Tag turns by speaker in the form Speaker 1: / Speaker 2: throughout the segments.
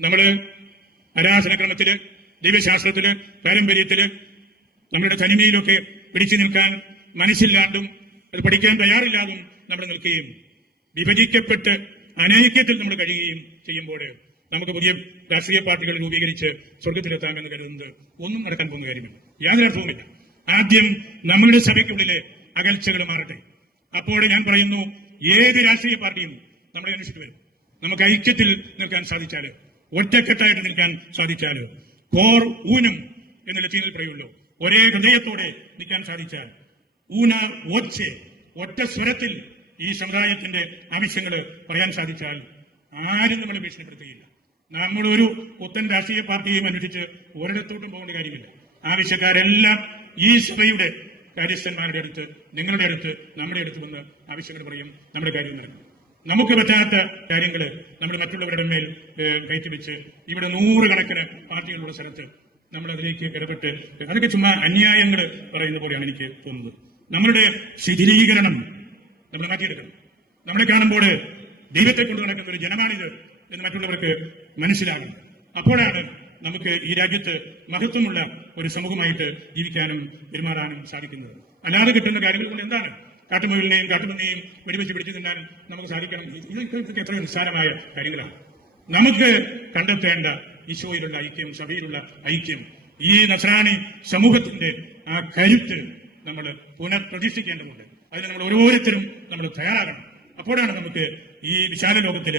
Speaker 1: നമ്മൾ ആരാധനക്രമത്തിൽ ദിവ്യശാസ്ത്രത്തിൽ പാരമ്പര്യത്തിൽ നമ്മുടെ തനിമയിലൊക്കെ പിടിച്ചു നിൽക്കാൻ മനസ്സില്ലാണ്ടും അത് പഠിക്കാൻ തയ്യാറില്ലാതും നമ്മൾ നിൽക്കുകയും വിഭജിക്കപ്പെട്ട് അനൈക്യത്തിൽ നമ്മൾ കഴിയുകയും ചെയ്യുമ്പോൾ നമുക്ക് പുതിയ രാഷ്ട്രീയ പാർട്ടികൾ രൂപീകരിച്ച് സ്വർഗത്തിലെത്താമെന്ന് കരുതുന്നത് ഒന്നും നടക്കാൻ പോകുന്ന കാര്യമില്ല. യാതൊരു അർത്ഥവുമില്ല ആദ്യം നമ്മുടെ സഭയ്ക്കുള്ളിലെ അകൽച്ചകൾ മാറട്ടെ. അപ്പോൾ ഞാൻ പറയുന്നു ഏത് രാഷ്ട്രീയ പാർട്ടിയും നമ്മളെ അന്വേഷിച്ചു വരും. നമുക്ക് ഐക്യത്തിൽ നിൽക്കാൻ സാധിച്ചാൽ ഒറ്റക്കെട്ടായിട്ട് നിൽക്കാൻ സാധിച്ചാൽ കോർ ഊനും എന്ന് ലത്തീനിൽ പറയുള്ളൂ. ഒരേ ഹൃദയത്തോടെ നിൽക്കാൻ സാധിച്ചാൽ ഊന ഒച്ചെ ഒറ്റ സ്വരത്തിൽ ഈ സമുദായത്തിന്റെ ആവശ്യങ്ങൾ പറയാൻ സാധിച്ചാൽ ആരും നമ്മളെ ഭീഷണിപ്പെടുത്തുകയില്ല. നമ്മളൊരു പുത്തൻ രാഷ്ട്രീയ പാർട്ടിയെയും അന്വേഷിച്ച് ഒരിടത്തോട്ടും പോകേണ്ട കാര്യമില്ല. ആവശ്യക്കാരെല്ലാം ഈ സഭയുടെ കാര്യസ്ഥന്മാരുടെ അടുത്ത് നിങ്ങളുടെ അടുത്ത് നമ്മുടെ അടുത്ത് വന്ന് ആവശ്യങ്ങൾ പറയും നമ്മുടെ കാര്യം നടക്കും. നമുക്ക് പറ്റാത്ത കാര്യങ്ങൾ നമ്മൾ മറ്റുള്ളവരുടെ മേൽ കയറ്റിവെച്ച് ഇവിടെ നൂറുകണക്കിന് പാർട്ടികളുടെ സ്ഥലത്ത് നമ്മൾ അതിലേക്ക് ഇടപെട്ട് അതൊക്കെ ചുമ്മാ അന്യായങ്ങൾ പറയുന്ന പോലെയാണ് എനിക്ക് തോന്നുന്നത്. നമ്മളുടെ ശിഥിലീകരണം നമ്മൾ മാറ്റിയെടുക്കണം. നമ്മളെ കാണുമ്പോൾ ദൈവത്തെ കൊണ്ട് നടക്കുന്ന ഒരു ജനമാണിത് എന്ന് മറ്റുള്ളവർക്ക് മനസ്സിലാകണം അപ്പോഴാണ് നമുക്ക് ഈ രാജ്യത്ത് മഹത്വമുള്ള ഒരു സമൂഹമായിട്ട് ജീവിക്കാനും പെരുമാറാനും സാധിക്കുന്നത്. അല്ലാതെ കിട്ടുന്ന കാര്യങ്ങൾ കൊണ്ട് എന്താണ് കാട്ടുമുയലിനെയും കാട്ടുപന്നിയെയും വെടിവെച്ച് പിടിച്ചു തിന്നാനും നമുക്ക് സാധിക്കണം. ഇത് ഇതൊക്കെ എത്ര നിസ്സാരമായ കാര്യങ്ങളാണ്. നമുക്ക് കണ്ടെത്തേണ്ട ഈശോയിലുള്ള ഐക്യം സഭയിലുള്ള ഐക്യം ഈ നസ്രാണി സമൂഹത്തിന്റെ ആ കരുത്ത് നമ്മൾ പുനഃപ്രതിഷ്ഠിക്കേണ്ടതുണ്ട് അതിന് നമ്മൾ ഓരോരുത്തരും നമ്മൾ തയ്യാറാകണം. അപ്പോഴാണ് നമുക്ക് ഈ വിശാല ലോകത്തിൽ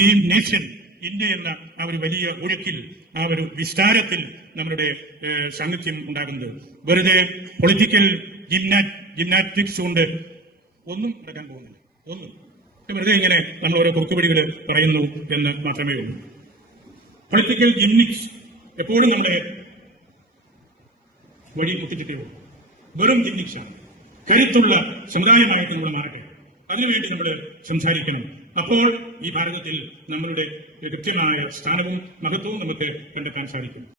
Speaker 1: ഈ നേഷൻ ഇന്ത്യ എന്ന ആ ഒരു വലിയ ഒഴുക്കിൽ ആ ഒരു വിസ്താരത്തിൽ നമ്മുടെ സാന്നിധ്യം ഉണ്ടാകുന്നത്. വെറുതെ പൊളിറ്റിക്കൽ ജിംനാ ജിംനാറ്റിക്സ് കൊണ്ട് ഒന്നും നടക്കാൻ പോകുന്നില്ല. ഒന്നും. വെറുതെ ഇങ്ങനെ നമ്മൾ ഓരോ കുറുക്കുപിടികൾ പറയുന്നു എന്ന് മാത്രമേ ഉള്ളൂ. പൊളിറ്റിക്കൽ ജിംനിക്സ് എപ്പോഴും നമ്മുടെ വഴി മുട്ടിച്ചിട്ടേ ഉള്ളൂ. വെറും ജിംനിക്സ് ആണ്. കരുത്തുള്ള സമുദായമായിട്ട് നമ്മൾ മാറട്ടെ. അതിനുവേണ്ടി നമ്മൾ സംസാരിക്കണം. അപ്പോൾ ഈ ഭാരതത്തിൽ നമ്മളുടെ കൃത്യമായ സ്ഥാനവും മഹത്വവും നമുക്ക് കണ്ടെത്താൻ സാധിക്കും.